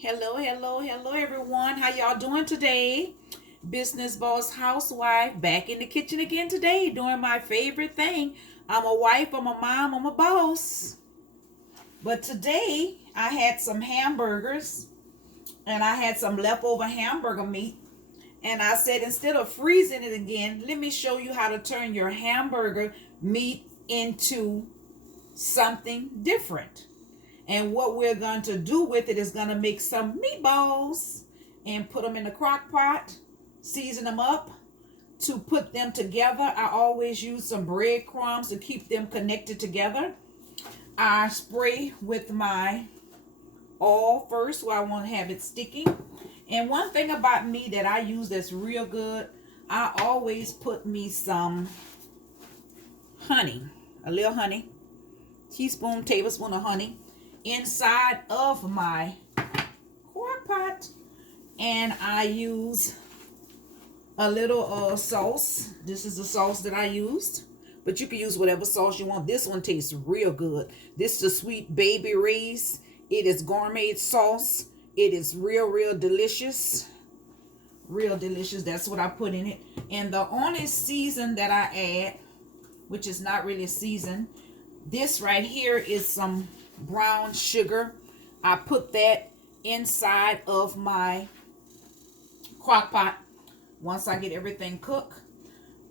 Hello, everyone. How y'all doing today? Business boss housewife back in the kitchen again today, doing my favorite thing. I'm a wife, I'm a mom, I'm a boss. But today I had some hamburgers and I had some leftover hamburger meat. And I said, instead of freezing it again, let me show you how to turn your hamburger meat into something different. And what we're going to do with it is going to make some meatballs and put them in the crock pot, season them up. To put them together, I always use some breadcrumbs to keep them connected together. I spray with my oil first, so I won't have it sticky. And one thing about me that I use that's real good, I always put me some honey, a little honey, teaspoon, tablespoon of honey inside of my crock pot. And I use a little sauce. This is the sauce that I used, but you can use whatever sauce you want. This one tastes real good. This is the Sweet Baby Ray's. It is gourmet sauce. It is real delicious. Real delicious. That's what I put in it. And the only season that I add, which is not really seasoned, this right here is some brown sugar. I put that inside of my crock pot once I get everything cooked.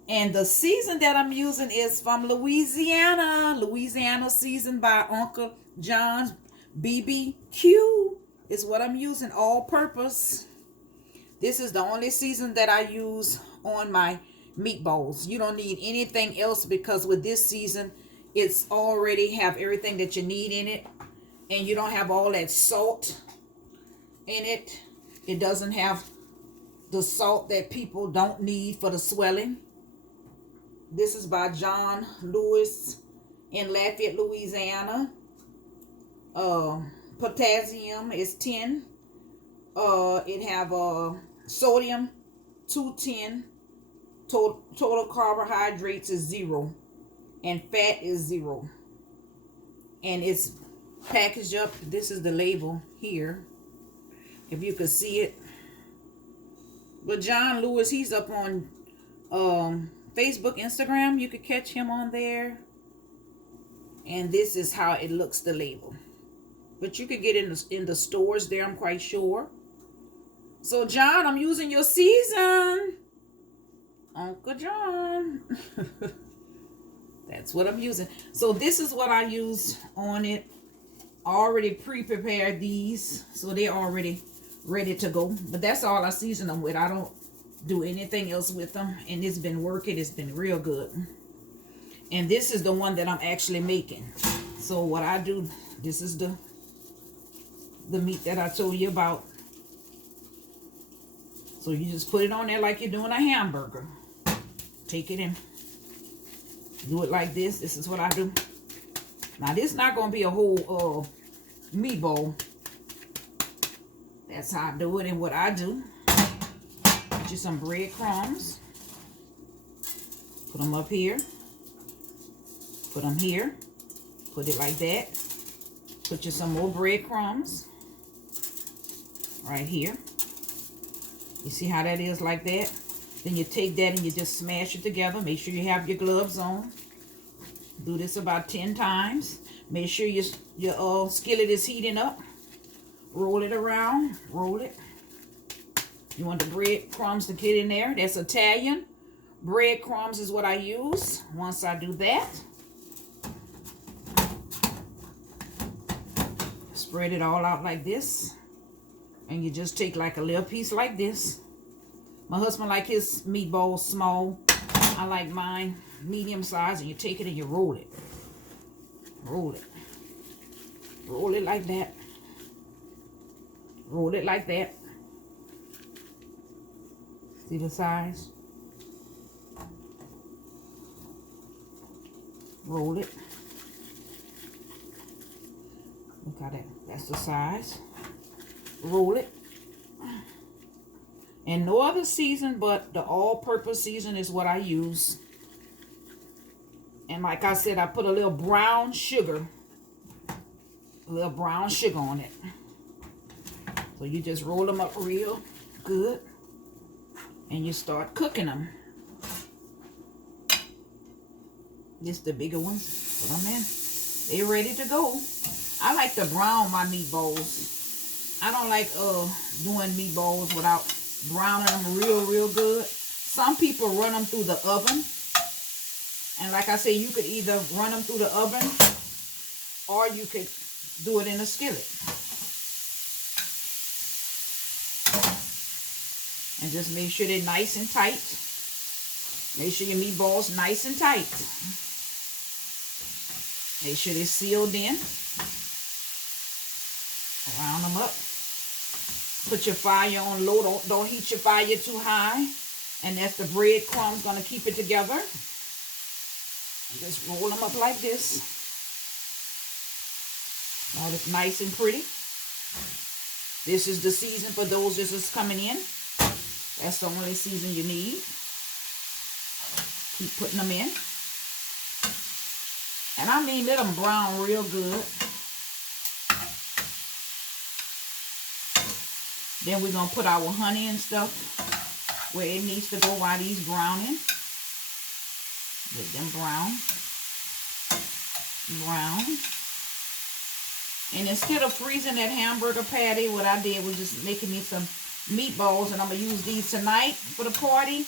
And the season that I'm using is from Louisiana seasoned by Uncle John's. BBQ is what I'm using, all purpose. This is the only season that I use on my meatballs. You don't need anything else, because with this season it's already have everything that you need in it, and you don't have all that salt in it. It doesn't have the salt that people don't need for the swelling. This is by John Lewis in Lafayette, Louisiana. Potassium is 10. It have sodium 210. Total carbohydrates is 0, and fat is 0. And it's packaged up. This is the label here, if you could see it. But John Lewis, he's up on Facebook, Instagram. You could catch him on there. And this is how it looks, the label. But you could get in the stores there, I'm quite sure. So John, I'm using your season. Uncle John. That's what I'm using. So this is what I use on it. I already pre-prepared these, so they're already ready to go. But that's all I season them with. I don't do anything else with them. And it's been working. It's been real good. And this is the one that I'm actually making. So what I do, this is the meat that I told you about. So you just put it on there like you're doing a hamburger. Take it in. Do it like this. This is what I do. Now this is not going to be a whole meatball. That's how I do it. And what I do, get you some breadcrumbs. Put them up here. Put them here. Put it like that. Put you some more breadcrumbs right here. You see how that is, like that? Then you take that and you just smash it together. Make sure you have your gloves on. Do this about 10 times. Make sure your skillet is heating up. Roll it around. Roll it. You want the breadcrumbs to get in there. That's Italian. Breadcrumbs is what I use. Once I do that, spread it all out like this. And you just take like a little piece like this. My husband like his meatballs small. I like mine medium size. And you take it and you roll it. Roll it. Roll it like that. Roll it like that. See the size? Roll it. Look how that's the size. Roll it. And no other season but the all-purpose season is what I use. And like I said, I put a little brown sugar. A little brown sugar on it. So you just roll them up real good and you start cooking them. This the bigger ones. Put them in. They're ready to go. I like to brown my meatballs. I don't like doing meatballs without browning them real good. Some people run them through the oven. And like I said, you could either run them through the oven or you could do it in a skillet. And just make sure they're nice and tight. Make sure your meatballs nice and tight. Make sure they're sealed in. Round them up. Put your fire on low. Don't heat your fire too high. And that's the breadcrumbs going to keep it together. And just roll them up like this. Now it's nice and pretty. This is the season for those that is coming in. That's the only season you need. Keep putting them in. And I mean, let them brown real good. Then we're going to put our honey and stuff where it needs to go while these browning. Let them brown. Brown. And instead of freezing that hamburger patty, what I did was just making me some meatballs. And I'm going to use these tonight for the party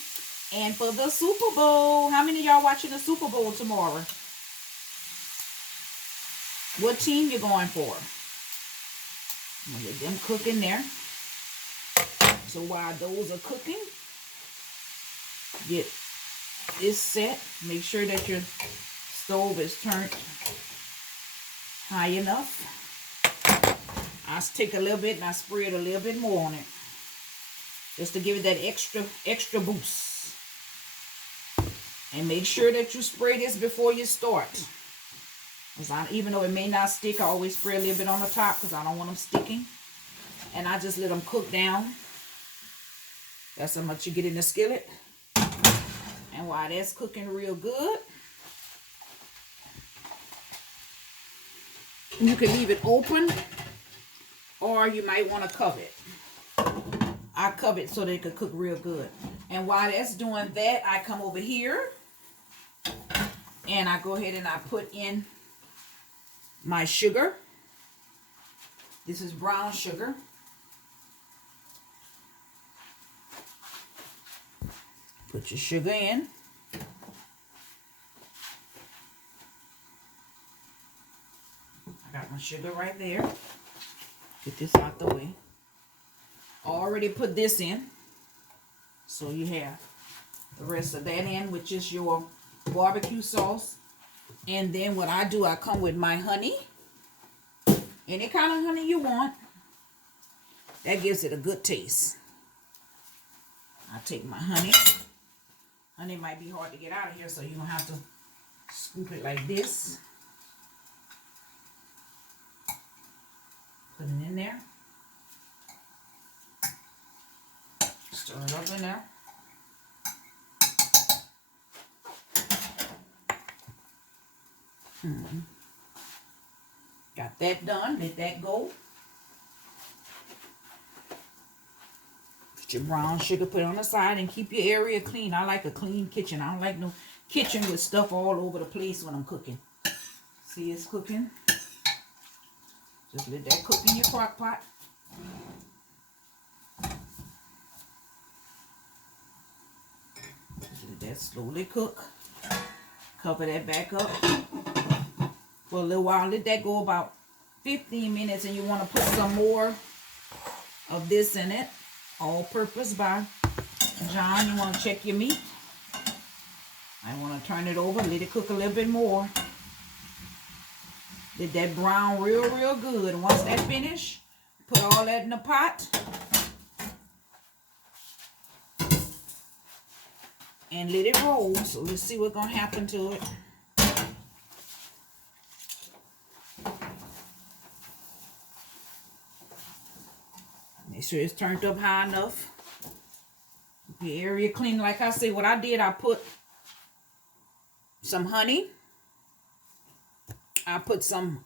and for the Super Bowl. How many of y'all watching the Super Bowl tomorrow? What team you going for? I'm going to let them cook in there. So while those are cooking, get this set. Make sure that your stove is turned high enough. I take a little bit and I spray it a little bit more on it. Just to give it that extra boost. And make sure that you spray this before you start. Even though it may not stick, I always spray a little bit on the top because I don't want them sticking. And I just let them cook down. That's how much you get in the skillet. And while that's cooking real good, you can leave it open or you might want to cover it. I cover it so that it could cook real good. And while that's doing that, I come over here and I go ahead and I put in my sugar. This is brown sugar. Put your sugar in. I got my sugar right there. Get this out the way. Already put this in. So you have the rest of that in, which is your barbecue sauce. And then what I do, I come with my honey. Any kind of honey you want. That gives it a good taste. I take my honey. Honey might be hard to get out of here, so you don't have to scoop it like this. Put it in there. Stir it up in there. Got that done. Let that go. Put your brown sugar, put it on the side, and keep your area clean. I like a clean kitchen. I don't like no kitchen with stuff all over the place when I'm cooking. See, it's cooking. Just let that cook in your crock pot. Just let that slowly cook. Cover that back up for a little while. Let that go about 15 minutes, and you want to put some more of this in it. All purpose by John. You want to check your meat. I want to turn it over, let it cook a little bit more. Let that brown real good. Once that finish, put all that in the pot. And let it roll. So let's see what's going to happen to it. Make sure it's turned up high enough. Keep your area clean. Like I said, what I did, I put some honey. I put some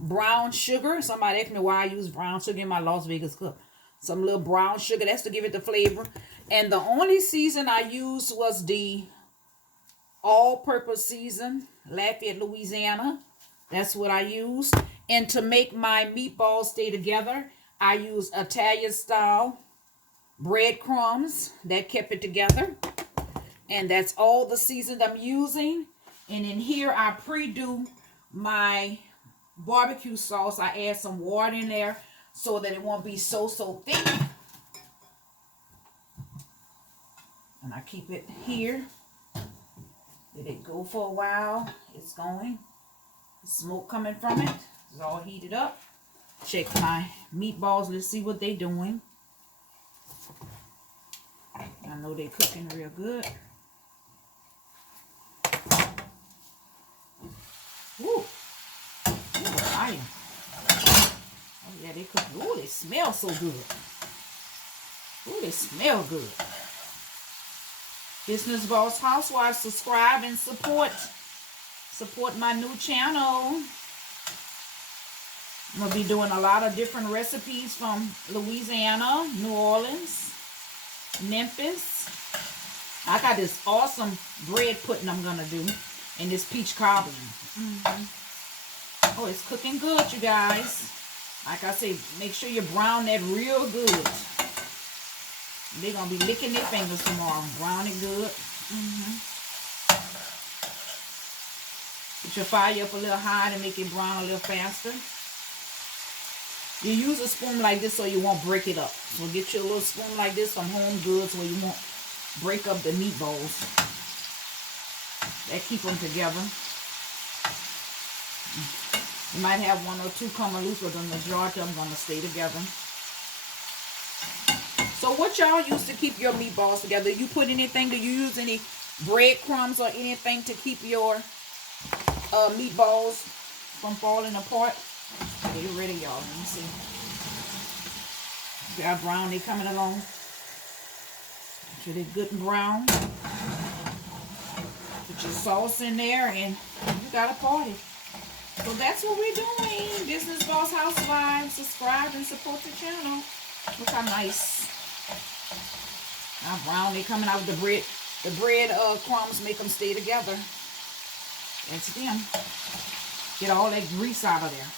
brown sugar. Somebody asked me why I use brown sugar in my Las Vegas cup. Some little brown sugar. That's to give it the flavor. And the only season I used was the all-purpose season, Lafayette, Louisiana. That's what I used. And to make my meatballs stay together, I used Italian-style breadcrumbs that kept it together. And that's all the seasons I'm using. And in here, I pre-do my barbecue sauce. I add some water in there so that it won't be so thick. And I keep it here. Let it go for a while. It's going. Smoke coming from it. It's all heated up. Check my meatballs. Let's see what they're doing. I know they're cooking real good. Woo. Ooh, fire. Oh yeah, they cook. Ooh, they smell so good. Ooh, they smell good. Business Boss Housewives, subscribe and support my new channel. I'm going to be doing a lot of different recipes from Louisiana, New Orleans, Memphis. I got this awesome bread pudding I'm going to do. And this peach cobbler. Oh, it's cooking good, you guys. Like I say, make sure you brown that real good. They're going to be licking their fingers tomorrow. Brown it good. Put your fire up a little high to make it brown a little faster. You use a spoon like this so you won't break it up. So get you a little spoon like this from Home Goods where you won't break up the meatballs. That keep them together. You might have one or two come loose, but the majority of them going to stay together. So what y'all use to keep your meatballs together? You put anything? Do you use any breadcrumbs or anything to keep your meatballs from falling apart? Okay, you're ready, y'all. Let me see. Got brown. They coming along. Make sure they're good and brown. Put your sauce in there and you got a party. So that's what we're doing. Business Boss Housewives. Subscribe and support the channel. Look how nice. Now brown, they coming out with the bread. The bread crumbs make them stay together. That's them. Get all that grease out of there.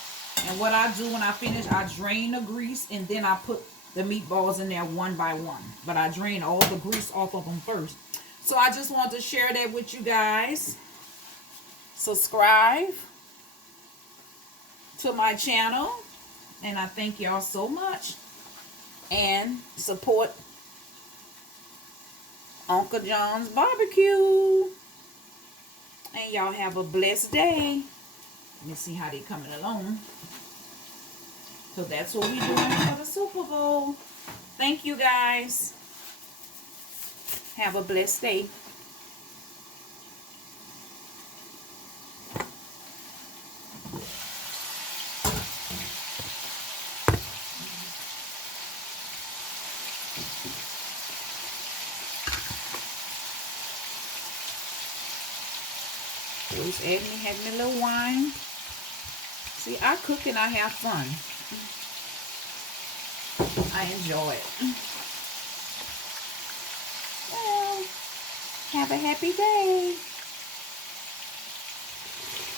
And what I do when I finish, I drain the grease and then I put the meatballs in there one by one. But I drain all the grease off of them first. So I just want to share that with you guys. Subscribe to my channel. And I thank y'all so much. And support Uncle John's Barbecue. And y'all have a blessed day. Let me see how they coming along. So that's what we're doing for the Super Bowl. Thank you guys. Have a blessed day. Always add me, having a little wine. See, I cook and I have fun. I enjoy it. Well, have a happy day.